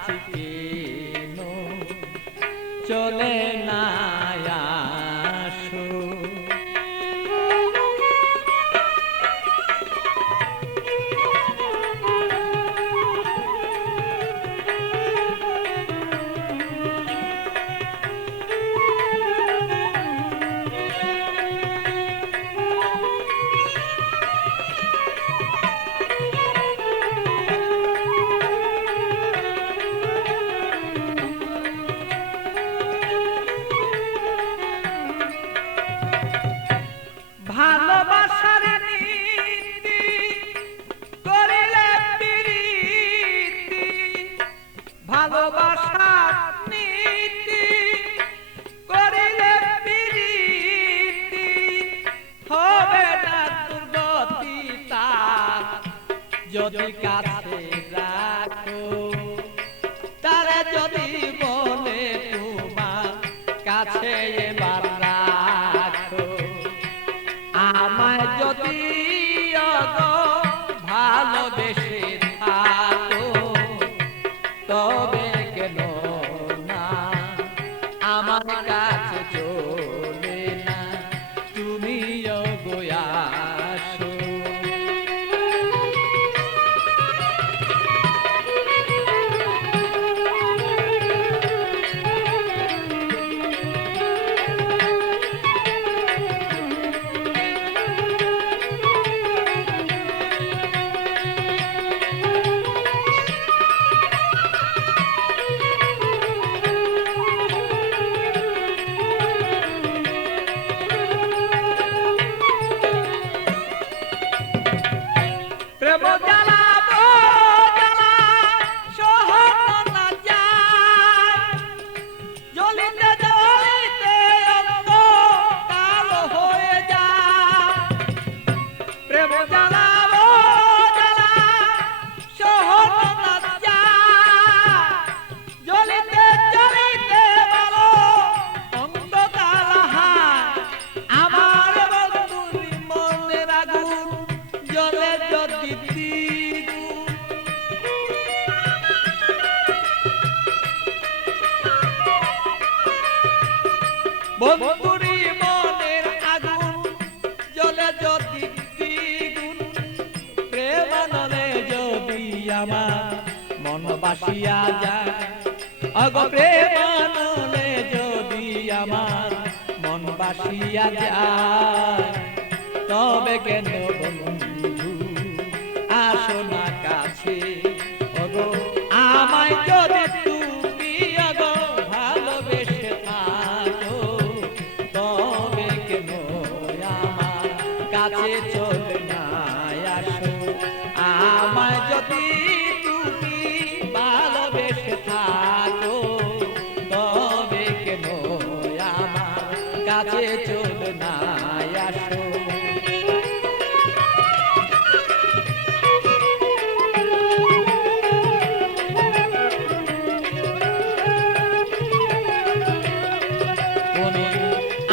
আছি কেন চলে না আসো। ভালোবাসার নীতি করিলে প্রীতি, ভালোবাসার নীতি করিলে প্রীতি, হবে না দুর্গতি তার যদি কাছে রাখো। তারে যদি বলে তোমার কাছে এবার রাখো, আমায় যদি ভালোবেসে থাকো, তবে কেন না আমার কাছে চলে না তুমি আসো। প্রেম জ্বালা জ্বালা সহন না যায়, জ্বলিতে জ্বলিতে অন্ধকার হয়ে যায়। প্রেম জ্বালা জ্বালা সহন না যায়, জ্বলিতে জ্বলিতে বলো অন্ধকার হয়। আমার বন্ধুর মনের আগুন জ্বলে যদি দ্বিগুণ, বন্ধুরি মনের আগুন জ্বলে যদি দ্বিগুণ, প্রেমানলে যদি আমার মন বাসিয়া যায়। অগ প্রেমানলে যদি আমার মন বাসিয়া যায়, তবে কেন বন্ধু আসো না কাছে। ওগো আমায় যদি তুমি ওগো ভালোবেসে থাকো, তবে কেন আমার কাছে চলে না আসো। আমায় যদি তুমি ভালোবেসে থাকো, তবে কেন আমার কাছে চলে না আসো।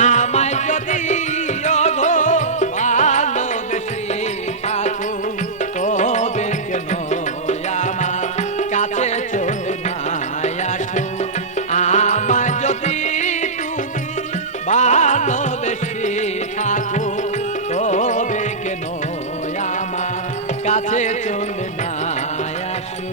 আমায় যদি ভালোবেসে থাকো, তবে কেন আমার কাছে চলে না আসো। আমায় যদি তুমি ভালোবেসে থাকো, তবে কেন আমার কাছে চলে না আসো।